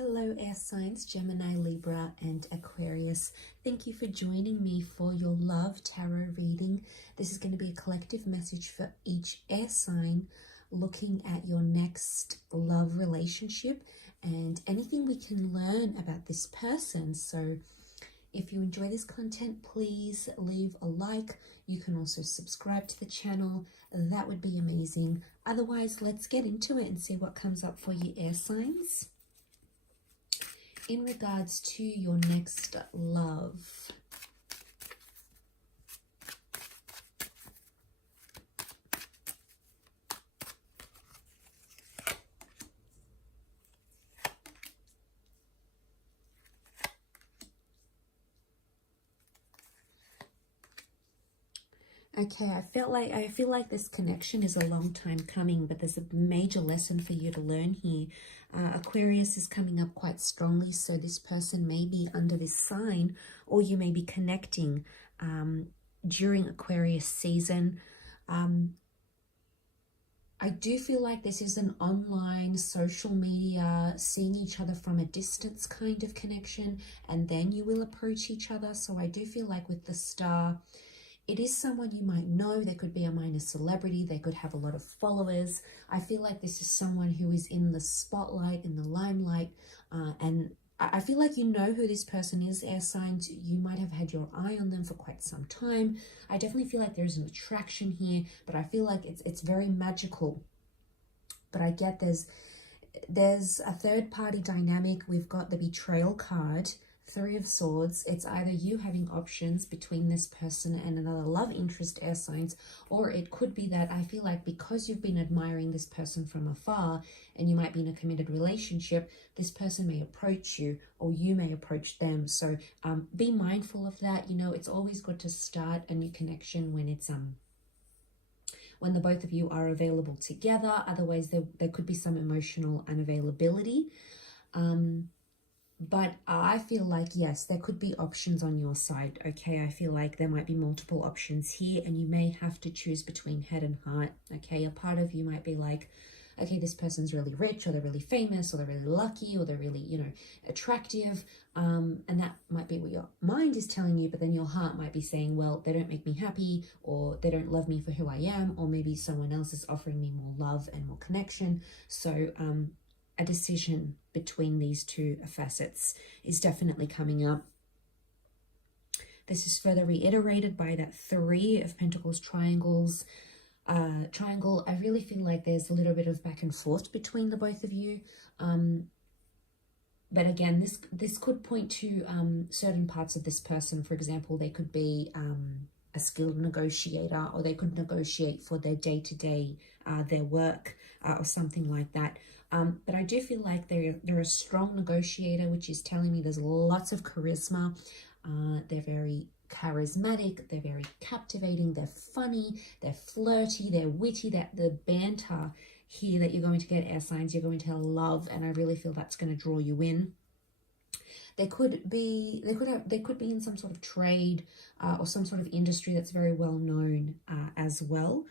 Hello air signs, Gemini, Libra and Aquarius. Thank you for joining me for your love tarot reading. This is going to be a collective message for each air sign, looking at your next love relationship and anything we can learn about this person. So if you enjoy this content, please leave a like. You can also subscribe to the channel. That would be amazing. Otherwise, let's get into it and see what comes up for you air signs in regards to your next love. Okay, I feel like this connection is a long time coming, but there's a major lesson for you to learn here. Aquarius is coming up quite strongly, so this person may be under this sign, or you may be connecting during Aquarius season. I do feel like this is an online, social media, seeing each other from a distance kind of connection, and then you will approach each other. So I do feel like with the star, it is someone you might know. They could be a minor celebrity. They could have a lot of followers. I feel like this is someone who is in the spotlight, in the limelight. And I feel like you know who this person is, air signs. You might have had your eye on them for quite some time. I definitely feel like there's an attraction here, but I feel like it's very magical. But I get there's a third party dynamic. We've got the betrayal card. Three of Swords. It's either you having options between this person and another love interest, air signs, or it could be that I feel like because you've been admiring this person from afar and you might be in a committed relationship, this person may approach you or you may approach them. So be mindful of that. You know, it's always good to start a new connection when it's when the both of you are available together. Otherwise there could be some emotional unavailability. But I feel like, yes, there could be options on your side, okay? I feel like there might be multiple options here and you may have to choose between head and heart, okay? A part of you might be like, okay, this person's really rich, or they're really famous, or they're really lucky, or they're really, you know, attractive. And that might be what your mind is telling you, but then your heart might be saying, well, they don't make me happy, or they don't love me for who I am, or maybe someone else is offering me more love and more connection. So, a decision between these two facets is definitely coming up. This is further reiterated by that Three of Pentacles triangles. Triangle, I really feel like there's a little bit of back and forth between the both of you. But again, this could point to certain parts of this person. For example, they could be a skilled negotiator, or they could negotiate for their day-to-day, their work, or something like that. But I do feel like they're a strong negotiator, which is telling me there's lots of charisma. They're very charismatic, they're very captivating, they're funny, they're flirty, they're witty. That the banter here that you're going to get, air signs, you're going to love, and I really feel that's going to draw you in. They could be in some sort of trade or some sort of industry that's very well known as well.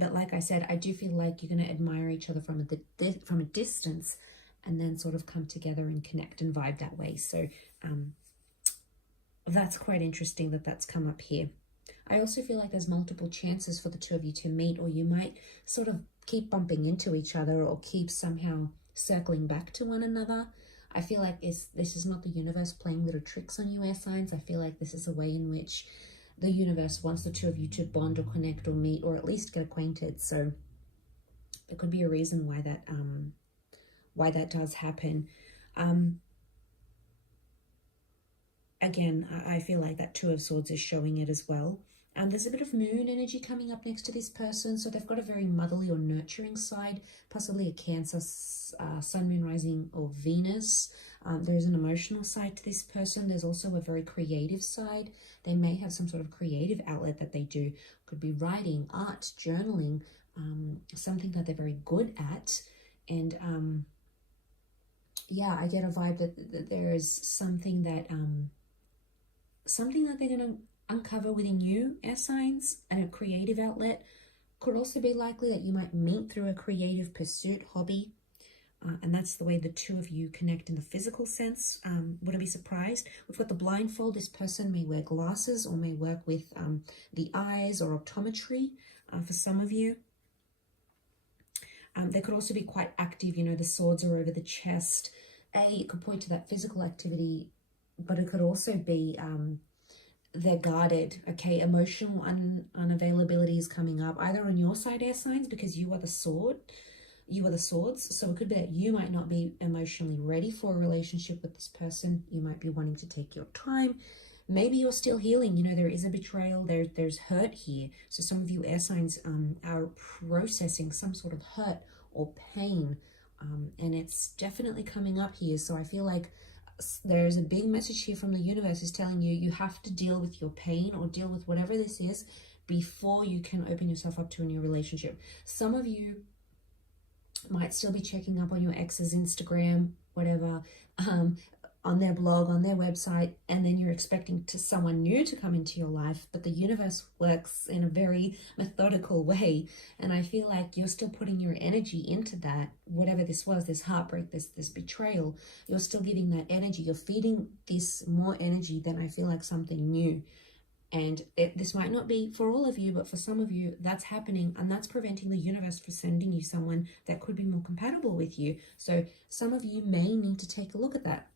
But like I said, I do feel like you're going to admire each other from a distance, and then sort of come together and connect and vibe that way. So that's quite interesting that that's come up here. I also feel like there's multiple chances for the two of you to meet, or you might sort of keep bumping into each other, or keep somehow circling back to one another. I feel like this is not the universe playing little tricks on you, air signs. I feel like this is a way in which the universe wants the two of you to bond or connect or meet, or at least get acquainted. So there could be a reason why that does happen. Again, I feel like that Two of Swords is showing it as well. There's a bit of moon energy coming up next to this person. So they've got a very motherly or nurturing side, possibly a Cancer, Sun, Moon, Rising, or Venus. There's an emotional side to this person. There's also a very creative side. They may have some sort of creative outlet that they do. Could be writing, art, journaling, something that they're very good at. And yeah, I get a vibe that there is something that they're going to uncover within you, air signs, and a creative outlet. Could also be likely that you might meet through a creative pursuit, hobby, and that's the way the two of you connect in the physical sense. Wouldn't be surprised. We've got the blindfold. This person may wear glasses or may work with the eyes or optometry for some of you. They could also be quite active. You know, the swords are over the chest. It could point to that physical activity, but it could also be they're guarded. Okay, emotional unavailability is coming up, either on your side, air signs, because you are the sword. You are the swords. So it could be that you might not be emotionally ready for a relationship with this person. You might be wanting to take your time. Maybe you're still healing. You know, there is a betrayal. There's hurt here. So some of you air signs are processing some sort of hurt or pain. And it's definitely coming up here. So I feel like there's a big message here from the universe is telling you, you have to deal with your pain or deal with whatever this is before you can open yourself up to a new relationship. Some of you might still be checking up on your ex's Instagram, whatever, on their blog, on their website, and then you're expecting someone new to come into your life, but the universe works in a very methodical way, and I feel like you're still putting your energy into that, whatever this was, this heartbreak, this betrayal, you're still giving that energy, you're feeding this more energy than I feel like something new. And this might not be for all of you, but for some of you, that's happening, and that's preventing the universe from sending you someone that could be more compatible with you. So some of you may need to take a look at that,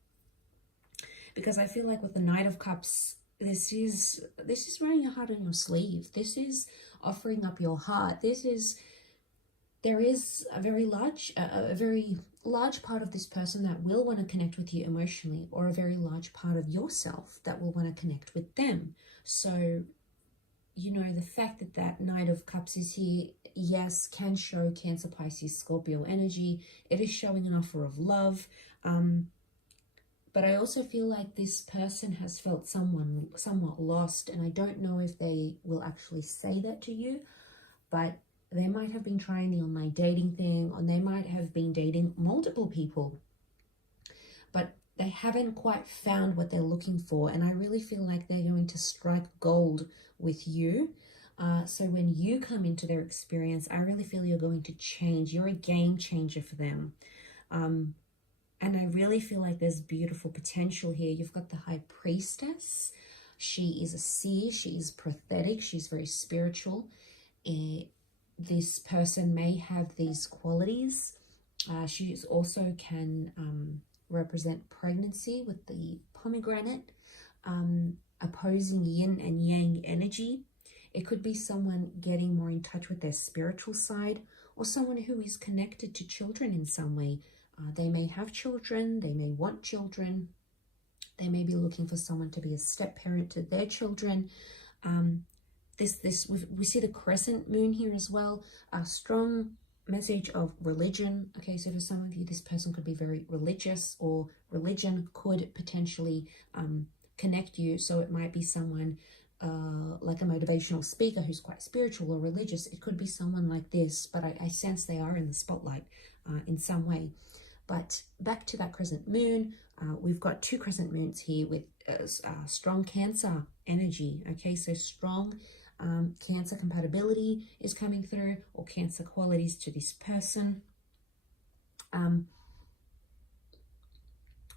because I feel like with the Knight of Cups, this is wearing your heart on your sleeve. This is offering up your heart. There is a very large part of this person that will want to connect with you emotionally, or a very large part of yourself that will want to connect with them. So, you know, the fact that that Knight of Cups is here, yes, can show Cancer, Pisces, Scorpio energy. It is showing an offer of love. But I also feel like this person has felt somewhat lost, and I don't know if they will actually say that to you, but they might have been trying the online dating thing, or they might have been dating multiple people, but they haven't quite found what they're looking for. And I really feel like they're going to strike gold with you. So when you come into their experience, I really feel you're going to change. You're a game changer for them. And I really feel like there's beautiful potential here. You've got the High Priestess. She is a seer. She is prophetic. She's very spiritual. This person may have these qualities. She also can represent pregnancy with the pomegranate, opposing yin and yang energy. It could be someone getting more in touch with their spiritual side, or someone who is connected to children in some way. They may have children, they may want children, they may be looking for someone to be a step-parent to their children. We see the crescent moon here as well, a strong message of religion. Okay, so for some of you, this person could be very religious, or religion could potentially connect you. So it might be someone like a motivational speaker who's quite spiritual or religious. It could be someone like this, but I sense they are in the spotlight in some way. But back to that crescent moon, we've got two crescent moons here with strong Cancer energy. Okay, so strong Cancer compatibility is coming through, or Cancer qualities to this person.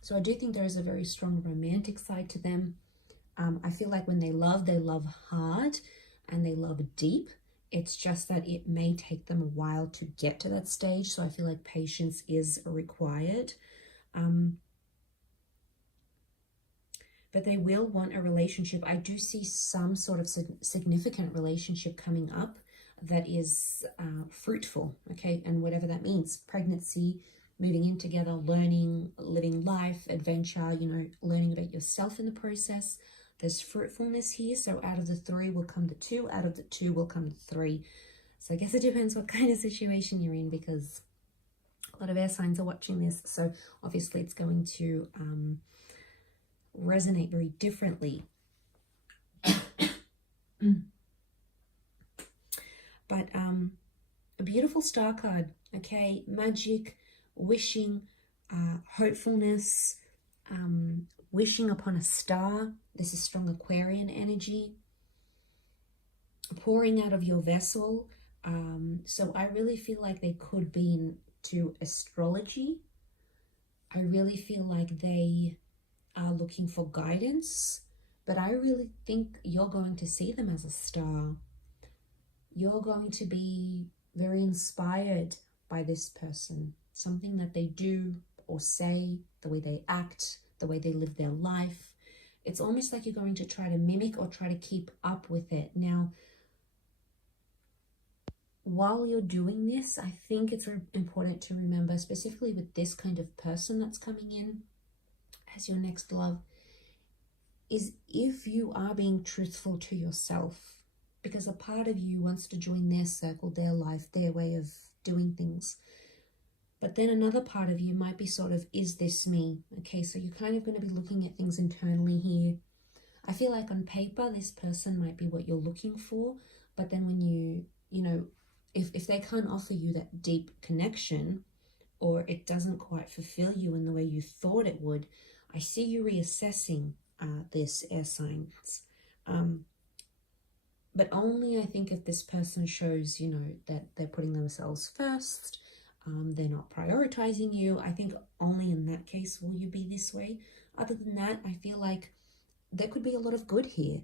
So I do think there is a very strong romantic side to them. I feel like when they love hard and they love deep. It's just that it may take them a while to get to that stage. So I feel like patience is required. But they will want a relationship. I do see some sort of significant relationship coming up that is fruitful, okay? And whatever that means, pregnancy, moving in together, learning, living life, adventure, you know, learning about yourself in the process. There's fruitfulness here. So out of the 3 will come the 2. Out of the 2 will come the 3. So I guess it depends what kind of situation you're in, because a lot of air signs are watching this. So obviously it's going to resonate very differently. But a beautiful star card, okay? Magic, wishing, hopefulness, wishing upon a star. This is strong Aquarian energy. Pouring out of your vessel. So I really feel like they could be in to astrology. I really feel like they are looking for guidance, but I really think you're going to see them as a star. You're going to be very inspired by this person, something that they do or say, the way they act, the way they live their life. It's almost like you're going to try to mimic or try to keep up with it. Now, while you're doing this, I think it's important to remember, specifically with this kind of person that's coming in as your next love, is if you are being truthful to yourself, because a part of you wants to join their circle, their life, their way of doing things. But then another part of you might be sort of, is this me? Okay, so you're kind of going to be looking at things internally here. I feel like on paper, this person might be what you're looking for, but then when you know, if they can't offer you that deep connection, or it doesn't quite fulfill you in the way you thought it would, I see you reassessing this, air signs. But only, I think, if this person shows, you know, that they're putting themselves first, they're not prioritizing you. I think only in that case will you be this way. Other than that, I feel like there could be a lot of good here.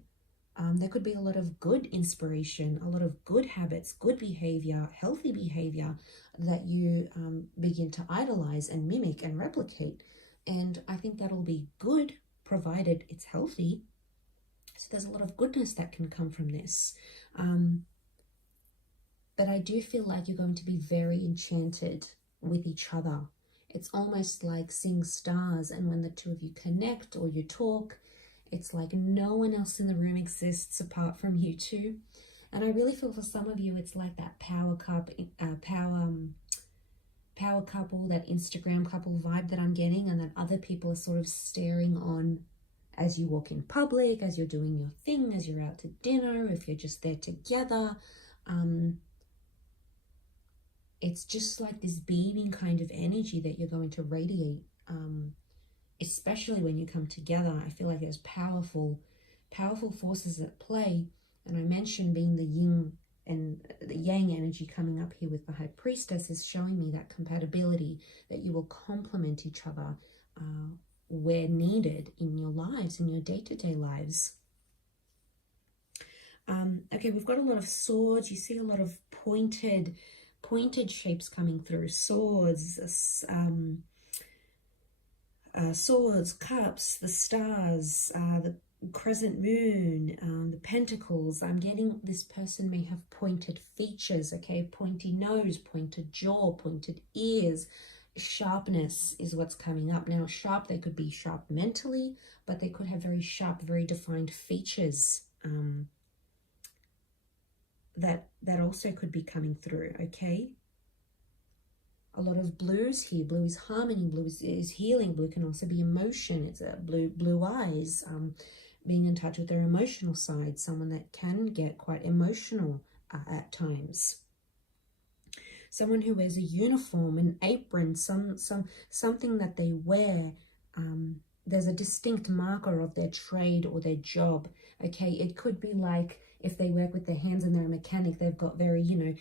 There could be a lot of good inspiration, a lot of good habits, good behavior, healthy behavior that you begin to idolize and mimic and replicate. And I think that'll be good, provided it's healthy. So there's a lot of goodness that can come from this. But I do feel like you're going to be very enchanted with each other. It's almost like seeing stars, and when the two of you connect or you talk, it's like no one else in the room exists apart from you two. And I really feel for some of you, it's like that power couple, that Instagram couple vibe that I'm getting, and that other people are sort of staring on as you walk in public, as you're doing your thing, as you're out to dinner, if you're just there together. It's just like this beaming kind of energy that you're going to radiate. Especially when you come together, I feel like there's powerful forces at play. And I mentioned being the yin and the yang energy coming up here with the High Priestess is showing me that compatibility, that you will complement each other where needed in your lives, in your day-to-day lives. Okay, we've got a lot of swords. You see a lot of pointed shapes coming through. Swords, swords, cups, the stars, the crescent moon, the pentacles. I'm getting this person may have pointed features, okay? Pointy nose, pointed jaw, pointed ears. Sharpness is what's coming up. Now, sharp, they could be sharp mentally, but they could have very sharp, very defined features that also could be coming through, okay? A lot of blues here. Blue is harmony, blue is healing, blue can also be emotion. It's a blue eyes, being in touch with their emotional side, someone that can get quite emotional at times. Someone who wears a uniform, an apron, something that they wear. There's a distinct marker of their trade or their job, okay? It could be like if they work with their hands and they're a mechanic, they've got very, you know,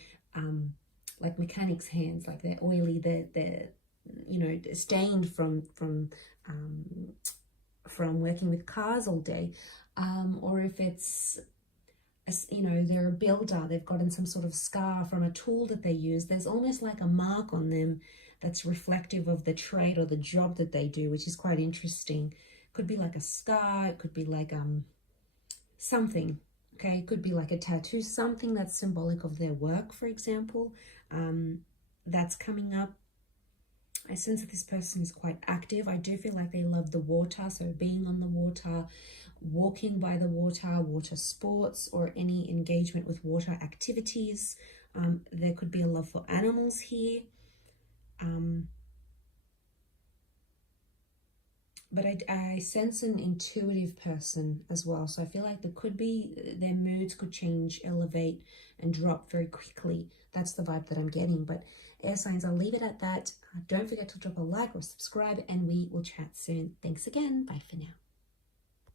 like mechanics' hands, like they're oily, they're you know, stained from working with cars all day. Or if it's, you know, they're a builder, they've gotten some sort of scar from a tool that they use. There's almost like a mark on them that's reflective of the trade or the job that they do, which is quite interesting. Could be like a scar, it could be like something, okay? It could be like a tattoo, something that's symbolic of their work, for example. That's coming up. I sense that this person is quite active. I do feel like they love the water, so being on the water, walking by the water, water sports, or any engagement with water activities. There could be a love for animals here. But I sense an intuitive person as well. So I feel like there could be, their moods could change, elevate, and drop very quickly. That's the vibe that I'm getting. But air signs, I'll leave it at that. Don't forget to drop a like or subscribe, and we will chat soon. Thanks again. Bye for now.